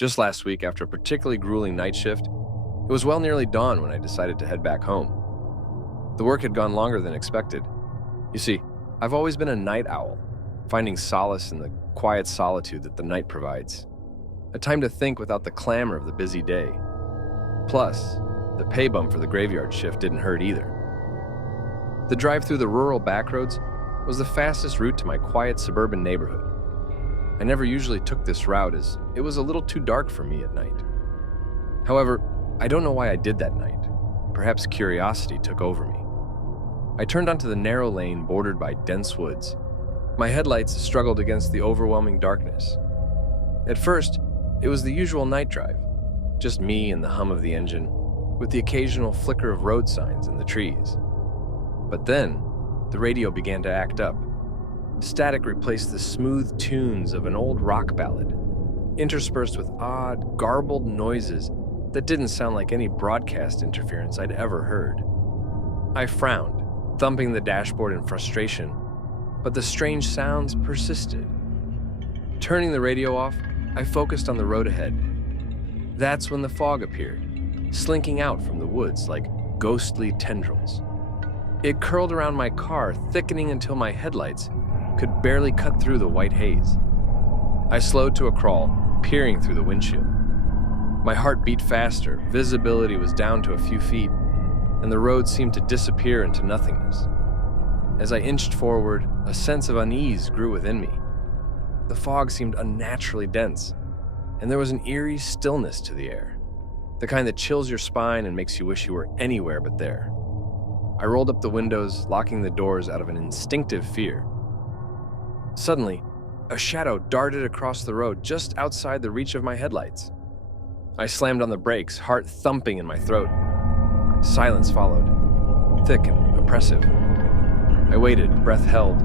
Just last week, after a particularly grueling night shift, it was well nearly dawn when I decided to head back home. The work had gone longer than expected. You see, I've always been a night owl, finding solace in the quiet solitude that the night provides. A time to think without the clamor of the busy day. Plus, the pay bump for the graveyard shift didn't hurt either. The drive through the rural backroads was the fastest route to my quiet suburban neighborhood. I never usually took this route as it was a little too dark for me at night. However, I don't know why I did that night. Perhaps curiosity took over me. I turned onto the narrow lane bordered by dense woods. My headlights struggled against the overwhelming darkness. At first, it was the usual night drive, just me and the hum of the engine, with the occasional flicker of road signs in the trees. But then, the radio began to act up. Static replaced the smooth tunes of an old rock ballad, interspersed with odd, garbled noises that didn't sound like any broadcast interference I'd ever heard. I frowned, thumping the dashboard in frustration, but the strange sounds persisted. Turning the radio off, I focused on the road ahead. That's when the fog appeared, slinking out from the woods like ghostly tendrils. It curled around my car, thickening until my headlights could barely cut through the white haze. I slowed to a crawl, peering through the windshield. My heart beat faster, visibility was down to a few feet, and the road seemed to disappear into nothingness. As I inched forward, a sense of unease grew within me. The fog seemed unnaturally dense, and there was an eerie stillness to the air, the kind that chills your spine and makes you wish you were anywhere but there. I rolled up the windows, locking the doors out of an instinctive fear. Suddenly, a shadow darted across the road just outside the reach of my headlights. I slammed on the brakes, heart thumping in my throat. Silence followed, thick and oppressive. I waited, breath held,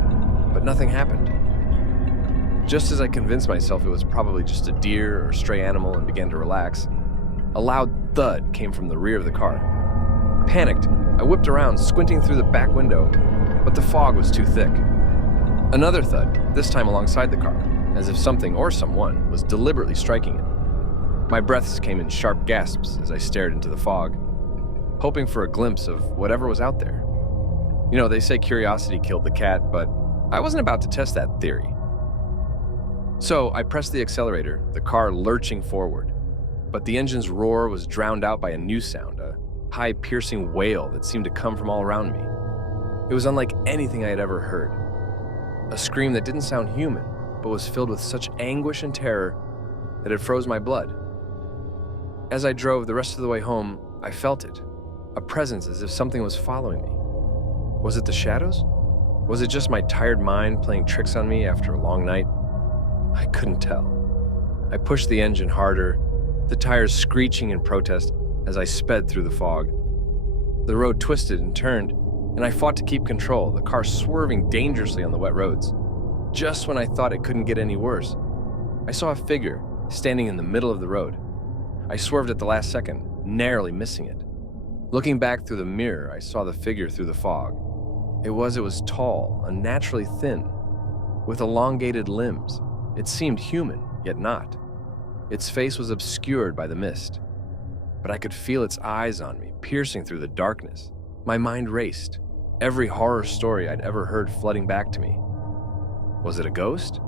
but nothing happened. Just as I convinced myself it was probably just a deer or stray animal and began to relax, a loud thud came from the rear of the car. Panicked, I whipped around, squinting through the back window, but the fog was too thick. Another thud, this time alongside the car, as if something or someone was deliberately striking it. My breaths came in sharp gasps as I stared into the fog, hoping for a glimpse of whatever was out there. You know, they say curiosity killed the cat, but I wasn't about to test that theory. So I pressed the accelerator, the car lurching forward, but the engine's roar was drowned out by a new sound, a high piercing wail that seemed to come from all around me. It was unlike anything I had ever heard. A scream that didn't sound human, but was filled with such anguish and terror that it froze my blood. As I drove the rest of the way home, I felt it, a presence as if something was following me. Was it the shadows? Was it just my tired mind playing tricks on me after a long night? I couldn't tell. I pushed the engine harder, the tires screeching in protest as I sped through the fog. The road twisted and turned, and I fought to keep control, the car swerving dangerously on the wet roads. Just when I thought it couldn't get any worse, I saw a figure standing in the middle of the road. I swerved at the last second, narrowly missing it. Looking back through the mirror, I saw the figure through the fog. It was tall, unnaturally thin, with elongated limbs. It seemed human, yet not. Its face was obscured by the mist, but I could feel its eyes on me, piercing through the darkness. My mind raced, every horror story I'd ever heard flooding back to me. Was it a ghost?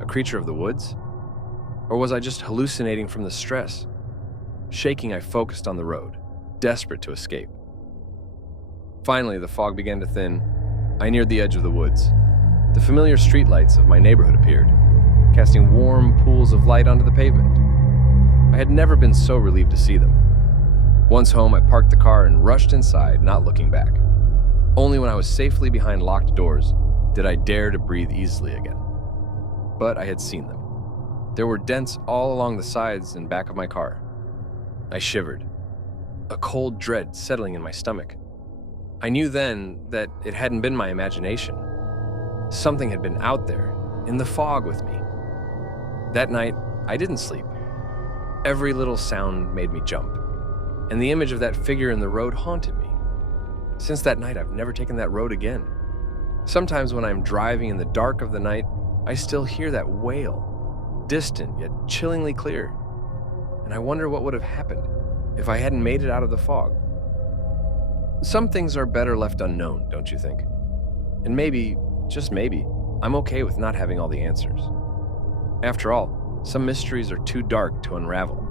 A creature of the woods? Or was I just hallucinating from the stress? Shaking, I focused on the road, desperate to escape. Finally, the fog began to thin. I neared the edge of the woods. The familiar streetlights of my neighborhood appeared, casting warm pools of light onto the pavement. I had never been so relieved to see them. Once home, I parked the car and rushed inside, not looking back. Only when I was safely behind locked doors did I dare to breathe easily again. But I had seen them. There were dents all along the sides and back of my car. I shivered, a cold dread settling in my stomach. I knew then that it hadn't been my imagination. Something had been out there, in the fog with me. That night, I didn't sleep. Every little sound made me jump, and the image of that figure in the road haunted me. Since that night, I've never taken that road again. Sometimes when I'm driving in the dark of the night, I still hear that wail, distant yet chillingly clear. and I wonder what would have happened if I hadn't made it out of the fog. Some things are better left unknown, don't you think? And maybe, just maybe, I'm okay with not having all the answers. After all, some mysteries are too dark to unravel.